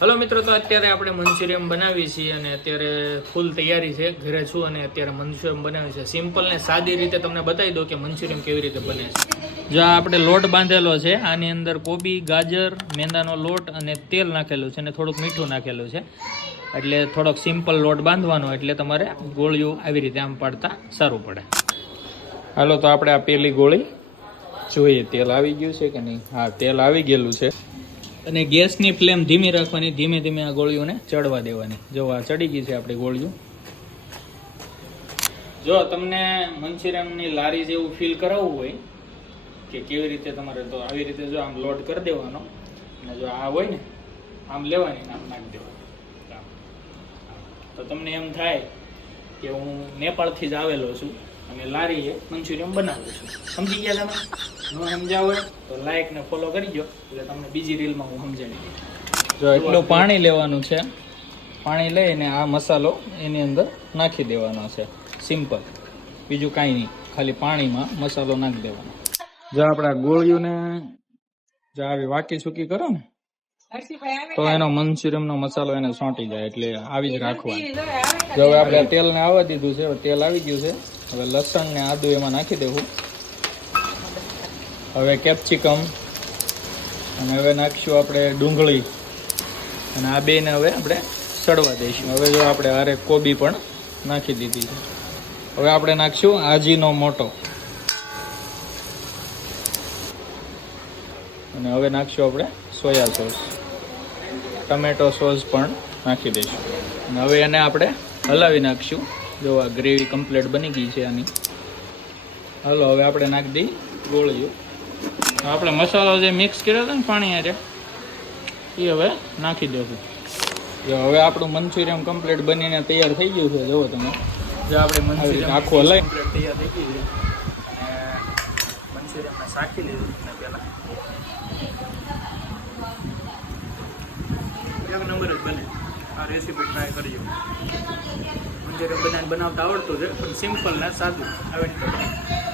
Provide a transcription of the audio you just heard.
Hello मित्रों, तो अत्यारे આપણે મંચુરિયમ બનાવી છીએ અને અત્યારે ફૂલ તૈયારી છે. ઘરે છું અને અત્યારે મંચુરિયમ બનાવ્યું છે. સિમ્પલ ને સાદી રીતે તમને બતાવી દઉં કે મંચુરિયમ કેવી રીતે બને છે. જો આપણે લોટ બાંધેલો છે, આની અંદર કોબી, ગાજર, મેંદાનો લોટ અને તેલ નાખેલું છે અને થોડુંક મીઠું નાખેલું છે. એટલે થોડોક સિમ્પલ લોટ બાંધવાનો, એટલે તમારે ગોળીઓ આવી રીતે આમ પાડતા સારું પડે. હાલો, તો આપણે આ પેલી ગોળી જોઈએ તેલ આવી ગયું છે કે નહીં. હા, તેલ આવી ગયેલું છે. અને ગેસની ફ્લેમ ધીમી રાખવાની, ધીમે ધીમે આ ગોળીઓને ચડવા દેવાની. જો આ ચડી ગઈ છે આપણી ગોળીઓ. જો તમને મંચુરિયમની લારી જેવું ફીલ કરાવવું હોય કે કેવી રીતે તમારે, તો આવી રીતે જો આમ લોડ કરી દેવાનો અને જો આ હોય ને આમ લેવાની, આમ નાખી દેવાની. તો તમને એમ થાય કે હું નેપાળથી જ આવેલો છું અને લારીએ મંચુરિયમ બનાવું છું. સમજી ગયા તમે? ન સમજાવ હોય તો લાઈક ને ફોલો કરી દો, એટલે તમને બીજી રીલમાં હું સમજાવી દઈશ. જો એટલું પાણી લેવાનું છે. પાણી લઈને આ મસાલો એની અંદર નાખી દેવાનો છે. સિમ્પલ, બીજું કાંઈ નહીં, ખાલી પાણીમાં મસાલો નાખી દેવાનો. જો આપણા ગોળીઓને જો આવી વાકી સૂકી કરો ને તો એનો મંચુરિયમનો મસાલો એને સોંટી જાય, એટલે આવી જ રાખવાનું. જો હવે આપણે તેલને આવવા દીધું છે, તેલ આવી ગયું છે. હવે લસણ ને આદુ એમાં નાખી દેવું. હવે કેપ્સિકમ અને હવે નાખીશું આપણે ડુંગળી અને આ બેને હવે આપણે સડવા દઈશું. હવે જો આપણે હારે કોબી પણ નાખી દીધી છે. હવે આપણે નાખીશું આજીનો મોટો અને હવે નાખીશું આપણે સોયા સોસ, ટમેટો સોસ પણ નાખી દઈશું અને હવે એને આપણે હલાવી નાખીશું. જો આ ગ્રેવી કમ્પ્લીટ બની ગઈ છે આની. હાલો, હવે આપણે નાખી દઈ ગોળીઓ. આપણે મસાલો જે મિક્સ કર્યો હતો ને પાણી હારે, એ હવે નાખી દેવું. જો હવે આપણું મંચુરિયમ કમ્પ્લીટ બનીને તૈયાર થઈ ગયું છે. જુઓ તમે, જો આપણે મંચુરિયમ આખું હલાવી કમ્પ્લીટ તૈયાર થઈ ગયું છે અને મંચુરિયમને શાકી લીધું ને પહેલાં. એક નંબર જ બને. આ રેસીપી ટ્રાય કરજો. મંચુરિયમ બનાવતા આવડતું છે, પણ સિમ્પલ ને સાદું આવી રીતે.